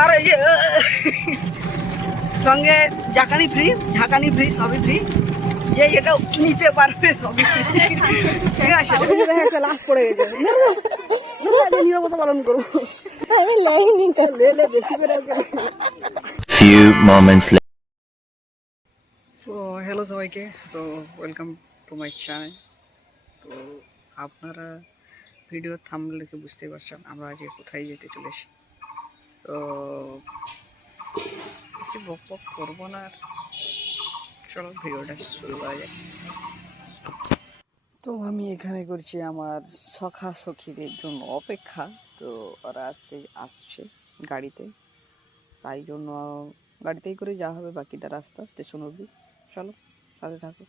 আর এই যে সঙ্গে জাকানি ফ্রি ঝাঁকানি ফ্রি সবই ফ্রি যে যেটা নিতে পারবে সবই। ঠিক আছে? একটা লাশ পড়ে গেছে। আমি পালন করব। আমি লাইনি লেলে বেশি করে Few moments তো হ্যালো সবাইকে। তো ওয়েলকাম টু মাই চ্যানেল তো আপনারা ভিডিও থামলে দেখে বুঝতেই পারছেন আমরা আজকে কোথায় যেতে চলেছি। তো বেশি বক বক করব না আর। চলো, ভিডিওটা শুরু করা যায় তো আমি এখানে করছি আমার সখা সখীদের জন্য অপেক্ষা। তো ওরা আসতে, আসছে গাড়িতে। তাই জন্য গাড়িতেই করে যাওয়া হবে, বাকিটা রাস্তা, স্টেশন অবধি। চলো, সাথে থাকো।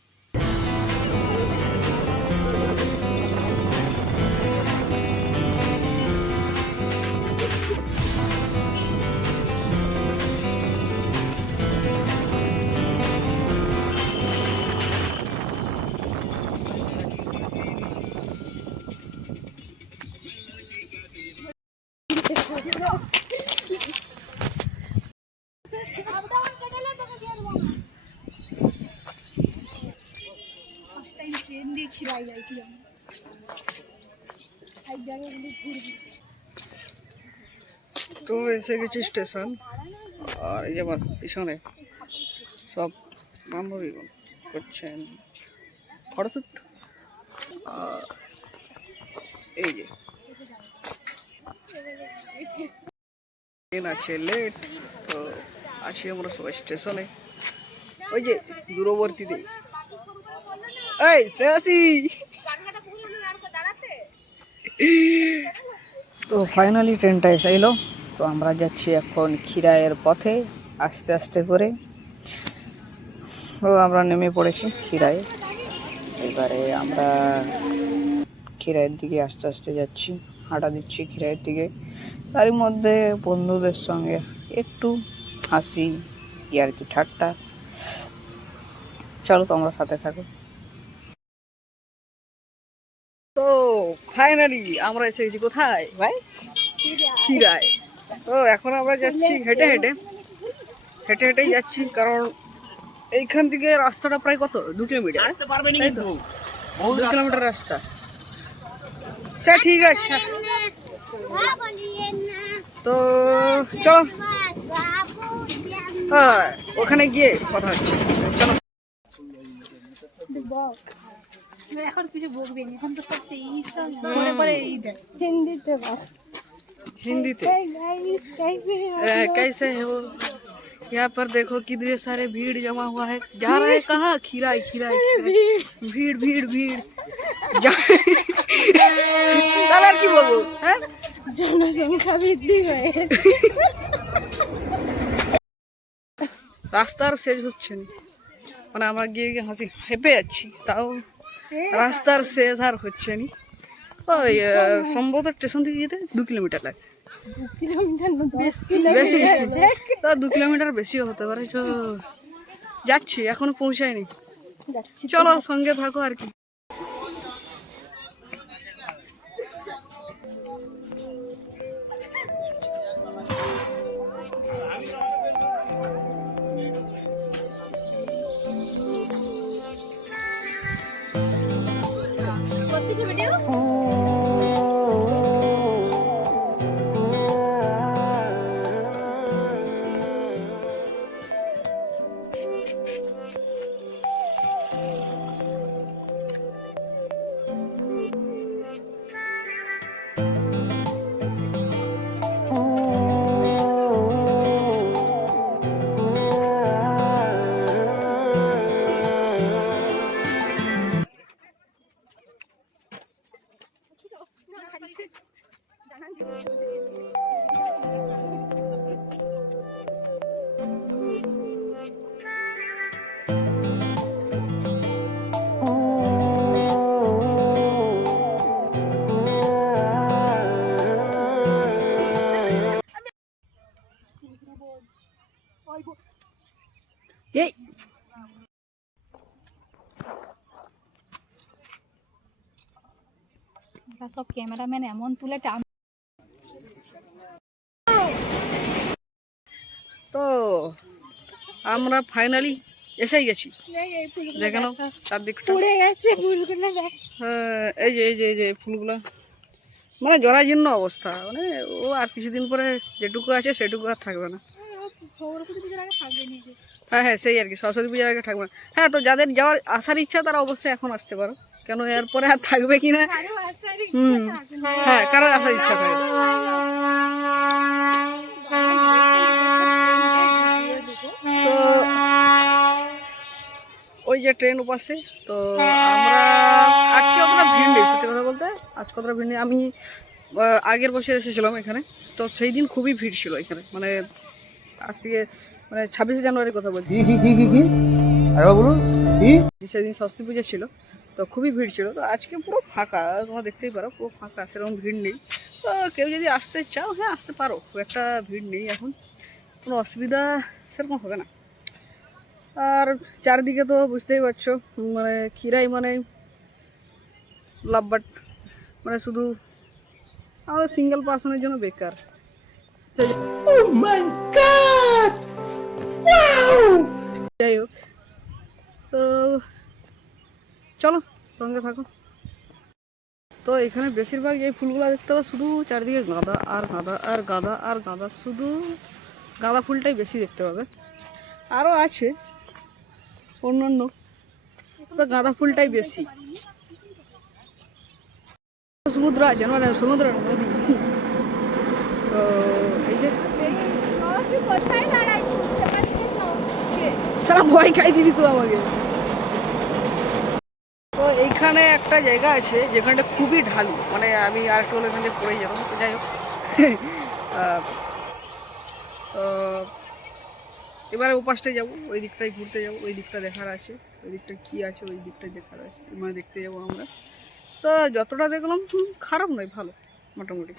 তো এসে গেছি স্টেশন। আর এই যে পিছনে সব বান্ধবীগণ করছেন ফটোশ্যুট আর এই যে ট্রেন আছে লেট তো আছি আমরা সবাই স্টেশনে ওই যে দূরবর্তীতে এই, শ্রেয়াসী! তো ফাইনালি ট্রেনটা এসে এলো। তো আমরা যাচ্ছি এখন খিরায়ের পথে, আস্তে আস্তে করে। তো আমরা নেমে পড়েছি খিরায়ে এবারে আমরা খিরায়ের দিকে আস্তে আস্তে যাচ্ছি। হাঁটা দিচ্ছি খিরায়ের দিকে। তার মধ্যে বন্ধুদের সঙ্গে একটু হাসি আর কি ঠাট্টা। চলো তোমরা সাথে থাকো। তো ফাইনালি আমরা এসে গেছি কোথায় ভাই? খিরায় তো এখন আমরা যাচ্ছি হেঁটে হেঁটে। হেঁটে হেঁটেই যাচ্ছি কারণ এইখান থেকে রাস্তাটা প্রায় কত? দু কিলোমিটার। দু কিলোমিটার রাস্তা। अच्छा ठीक है अच्छा। तो चलो। हाँ, ওখানে গিয়ে কথা হচ্ছে। চলো। এখন কিছু বকবে এখন তো সব সেই মনে করে এই দেখ हिंदी थे कैसे है वो? यहाँ पर देखो कितने सारे भीड़ जमा हुआ है। जा रहे कहाँ? खीरा खीरा भीड़। भीड़ भीड़ जा জনসংখ্যা বৃদ্ধি হয়ে। রাস্তার শেষ হচ্ছে না। মানে আমরা গিয়ে গিয়ে হাসি হেঁপে যাচ্ছি তাও রাস্তার শেষ আর হচ্ছে না। ওই সম্ভবত স্টেশন থেকে যেতে দু কিলোমিটার লাগে। বেশি তা দু কিলোমিটার বেশিও হতে পারে তো যাচ্ছি এখনও পৌঁছায়নি। চলো সঙ্গে থাকো আর কি। এই সব ক্যামেরাম্যান এমন তুলে টান তো আমরা ফাইনালি এসেই গেছি। চারদিকটা ফুলগুলো হ্যাঁ, এই যে এই যে এই যে ফুলগুলো। মানে জরাজীর্ণ অবস্থা। মানে ও আর কিছুদিন পরে যেটুকু আছে সেটুকু আর থাকবে না। হ্যাঁ হ্যাঁ সেই আর কি সরস্বতী পূজার আগে থাকবে না। হ্যাঁ তো যাদের যাওয়ার আসার ইচ্ছা তারা অবশ্যই এখন আসতে পারো। কেন এরপরে আর থাকবে কি না? হুম। হ্যাঁ কারোর আসার ইচ্ছা থাকে তো ওই যে ট্রেন উপাসে তো আমরা আজকে অতটা ভিড় নেই সত্যি কথা বলতে। আজকে অতটা ভিড় নেই। আমি আগের বছর এসেছিলাম এখানে। তো সেই দিন খুবই ভিড় ছিল এখানে। মানে আজকে মানে ছাব্বিশে জানুয়ারির কথা বলছি। বলুন সেদিন সরস্বতী পুজো ছিল তো খুবই ভিড় ছিল তো আজকে পুরো ফাঁকা তোমরা দেখতেই পারো পুরো ফাঁকা সেরকম ভিড় নেই। তো কেউ যদি আসতে চাও হ্যাঁ আসতে পারো খুব একটা ভিড় নেই এখন কোনো অসুবিধা সেরকম হবে না। আর চারিদিকে তো বুঝতেই পারছ মানে ক্ষীরাই মানে লাভবাট মানে শুধু আমাদের সিঙ্গেল পার্সনের জন্য বেকার। সেই যাই হোক। তো চলো, সঙ্গে থাকো। তো এখানে বেশিরভাগ এই ফুলগুলো দেখতে পাবো শুধু চারিদিকে গাঁদা আর গাঁদা আর গাঁদা আর গাঁদা, শুধু গাঁদা ফুলটাই বেশি দেখতে পাবে। আরও আছে, অন্যান্য গাঁদা ফুলটাই বেশি। সমুদ্র আছে মানে সমুদ্র না, নদী তো এই যে কোথায় দাঁড়াইছিস সারা ভয় খাই দিবি তো আমাকে। তো এইখানে একটা জায়গা আছে যেখানটা খুবই ঢালু। মানে আমি আর একটু হলে এখান থেকে পড়ে যেতাম তো যাই হোক। তো এবারে উপাসটায় যাব, ওই দিকটায় ঘুরতে যাব, ওই দিকটা দেখার আছে। ওই দিকটা কী আছে, ওই দিকটা দেখার আছে। মানে দেখতে যাব আমরা। তো যতটা দেখলাম খারাপ নয়, ভালো, মোটামুটি।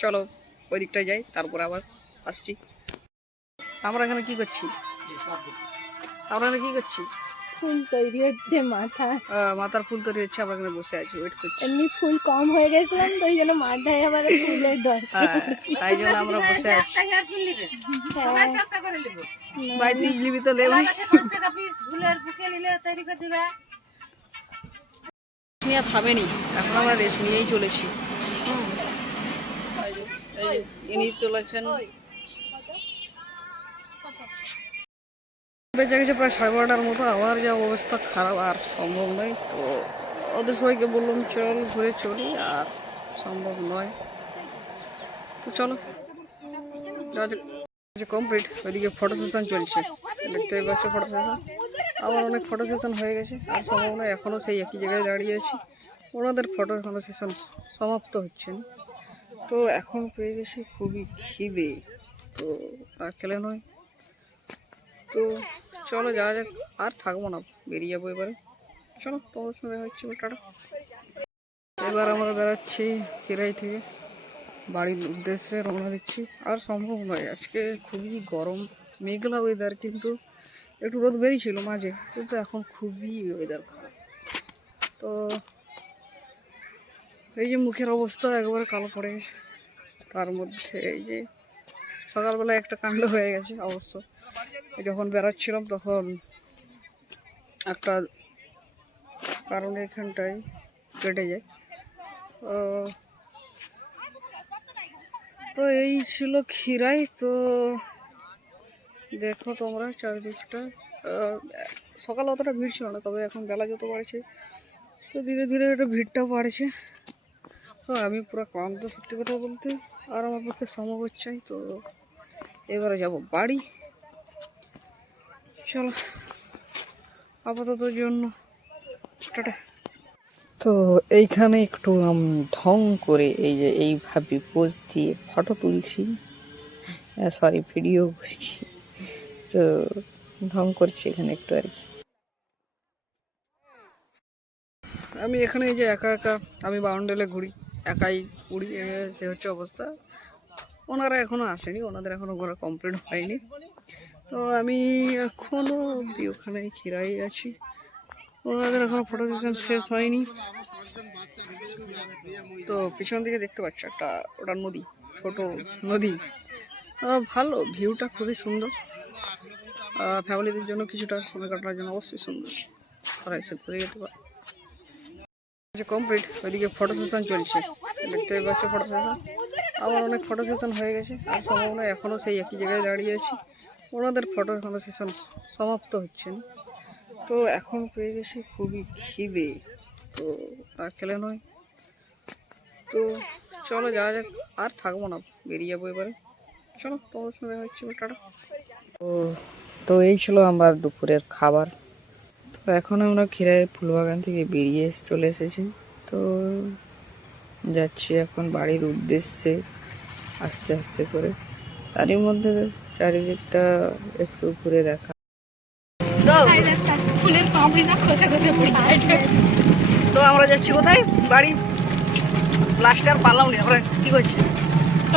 চলো, ওই দিকটায় যাই, তারপর আবার আসছি। আমরা এখানে কি করছি? আমরা এখানে কি করছি? ফুল তৈরি হচ্ছে মাথা। মাথার ফুল তৈরি হচ্ছে আমরা এখানে বসে আছি ওয়েট করছি। এমনি ফুল কম হয়ে গেছিলাম তো ওই জন্য মাথায় আবার ফুলের দরকার। হ্যাঁ, তাই জন্য আমরা বসে আছি। হ্যাঁ। ভাই তুই নিবি তো লে ভাই নিয়ে থামেনি এখন আমরা রেস্ট নিয়েই চলেছি। ইনি চলেছেন। বেঁচে গেছে প্রায় সাড়ে বারোটার মতো। আবার যা অবস্থা খারাপ, আর সম্ভব নয় তো। ওদের সবাইকে বললাম, চল ঘুরে চলি। আর সম্ভব নয়। তো চলো। কমপ্লিট ওইদিকে ফটো সেশন চলছে। দেখতে পাচ্ছ ফটো সেশন আমার অনেক ফটো সেশন হয়ে গেছে। আর সম্ভব নয় এখনও সেই একই জায়গায় দাঁড়িয়ে আছি। ওনাদের ফটো এখনও সেশন সমাপ্ত হচ্ছে না। তো এখন পেয়ে গেছি খুবই খিদে। তো আর খেলে নয়। তো চলো যাওয়া যাক। আর থাকব না, বেরিয়ে যাব এবারে। চলো তোমার সঙ্গে দেখা হচ্ছে, টাটা। এবার আমরা বেড়াচ্ছি কেরাই থেকে। বাড়ির উদ্দেশ্যে রওনা দিচ্ছি। আর সম্ভব নয়, আজকে খুবই গরম, মেঘলা ওয়েদার কিন্তু একটু রোদ বেরিয়েছিল মাঝে, কিন্তু এখন খুবই ওয়েদার খারাপ। তো এই যে মুখের অবস্থা, একবারে কালো পড়ে গেছে। তার মধ্যে এই যে সকালবেলা একটা কাণ্ড হয়ে গেছে, অবশ্য। যখন বেড়াচ্ছিলাম তখন একটা কারণে এখানটায় কেটে যায়। তো এই ছিল ক্ষীরাই। তো দেখো তোমরা চারিদিকটা। সকালে অতটা ভিড় ছিল না, তবে এখন বেলা যত বাড়ছে, তো ধীরে ধীরে একটু ভিড়টা বাড়ছে। তো আমি পুরো ক্লান্ত সত্যি কথা বলতে। আর আমার পক্ষে সম্ভব হচ্ছে তো এবারে যাব বাড়ি। চলো, আপাতত জন্য তো এইখানে একটু আমি ঢং করে এই যে এইভাবে পোজ দিয়ে ফটো তুলছি। সরি ভিডিও করছি তো ঢং করছি এখানে একটু আর কি। আমি এখানে এই যে একা একা আমি বাউন্ডেলে ঘুরি। একাই এ, সে হচ্ছে অবস্থা। ওনারা এখনও আসেনি ওনাদের এখনও ঘোরা কমপ্লিট হয়নি। তো আমি এখনও অব্দি ওখানে খিরাই আছি। ওনাদের এখনও ফটো সেশন শেষ হয়নি। তো পিছন দিকে দেখতে পাচ্ছ একটা ওটা নদী ছোট নদী। ভালো ভিউটা খুবই সুন্দর। ফ্যামিলিদের জন্য কিছুটা সময় কাটানোর জন্য অবশ্যই সুন্দর। তারা এসে ঘুরে যেতে পারে। কমপ্লিট ওইদিকে ফটো সেশন চলছে। দেখতে পাচ্ছ ফটো সেশন আমার অনেক ফটো সেশন হয়ে গেছে। আর সম্ভাবনা এখনও সেই একই জায়গায় দাঁড়িয়ে আছি। ওনাদের ফটো এখনও সেশন সমাপ্ত হচ্ছে না। তো এখন পেয়ে গেছি খুবই খিদে। তো আর খেলে নয়। তো চলো যাওয়া যাক। আর থাকব না, বেরিয়ে যাব এবারে। চলো তোমার সঙ্গে হচ্ছে। তো তো এই ছিল আমার দুপুরের খাবার। তো এখন আমরা ক্ষীরাইয়ের ফুলবাগান থেকে বেরিয়ে এসে- চলে এসেছি। তো যাচ্ছি এখন বাড়ির উদ্দেশ্যে আস্তে আস্তে করে। তারই মধ্যে চারিদিকটা একটু ঘুরে দেখা। ফুলের পাপড়ি না খসে খসে পড়ে তো আমরা যাচ্ছি কোথায়? বাড়ি। লাস্টে আর পারলাম না আমরা কি করছি?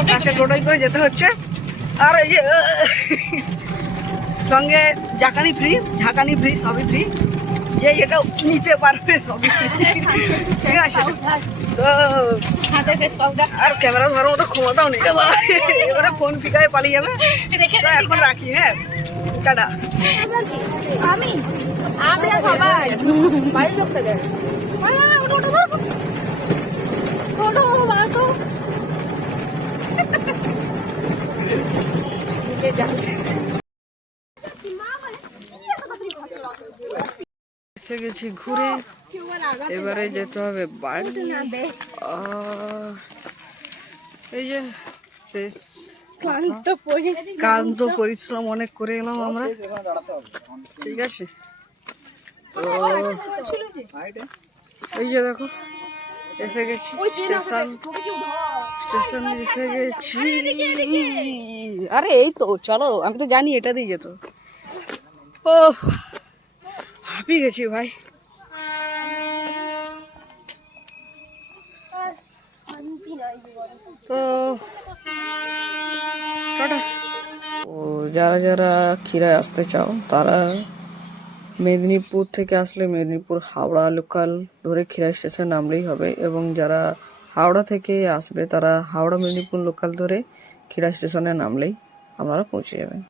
লাস্টে টোটাই করে যেতে হচ্ছে। আর এই যে সঙ্গে জাকানি ফ্রি ঝাঁকানি ফ্রি সবই ফ্রি যে যেটা নিতে পারবে সবই। ঠিক আছে। হাতে ফেস পাউডার আর ক্যামেরা ধরার মতো ক্ষমতাও নেই। এবারে ফোন ফিকায় পালিয়ে যাবে। এখন রাখি হ্যাঁ। টাটা। আমি আমরা সবাই। বাড়ির লোক থেকে টোটো বাসো এসে গেছি ঘুরে। এবারে যেতে হবে বাড়ি। এই যে শেষ ক্লান্ত ক্লান্ত পরিশ্রম অনেক করে এলাম আমরা। ঠিক আছে? এই যে দেখো এসে গেছি স্টেশন। স্টেশন এসে গেছি। আরে এই তো চলো আমি তো জানি এটা দিয়ে যেত। ও হাঁপিয়ে গেছি ভাই। তো যারা যারা ক্ষীরায় আসতে চাও, তারা মেদিনীপুর থেকে আসলে মেদিনীপুর, হাওড়া লোকাল ধরে ক্ষীরাই স্টেশন নামলেই হবে এবং যারা হাওড়া থেকে আসবে, তারা হাওড়া মেদিনীপুর লোকাল ধরে ক্ষীরা স্টেশনে নামলেই আপনারা পৌঁছে যাবেন।